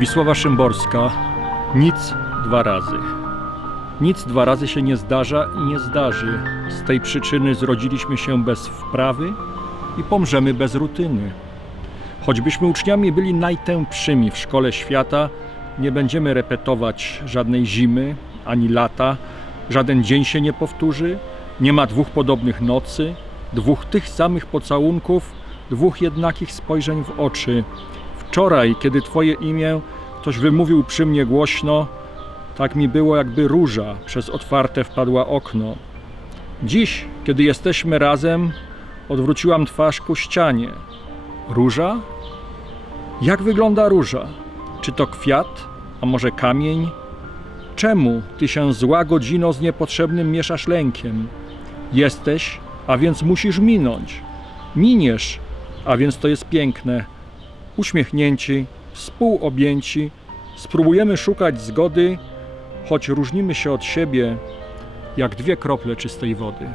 Wisława Szymborska. Nic dwa razy. Nic dwa razy się nie zdarza i nie zdarzy. Z tej przyczyny zrodziliśmy się bez wprawy i pomrzemy bez rutyny. Choćbyśmy uczniami byli najtępszymi w szkole świata, nie będziemy repetować żadnej zimy ani lata. Żaden dzień się nie powtórzy, nie ma dwóch podobnych nocy, dwóch tych samych pocałunków, dwóch jednakich spojrzeń w oczy. Wczoraj, kiedy Twoje imię ktoś wymówił przy mnie głośno, tak mi było, jakby róża przez otwarte wpadła okno. Dziś, kiedy jesteśmy razem, odwróciłam twarz ku ścianie. Róża? Jak wygląda róża? Czy to kwiat, a może kamień? Czemu Ty się zła godzino z niepotrzebnym mieszasz lękiem? Jesteś, a więc musisz minąć. Miniesz, a więc to jest piękne. Uśmiechnięci, współobjęci, spróbujemy szukać zgody, choć różnimy się od siebie jak dwie krople czystej wody.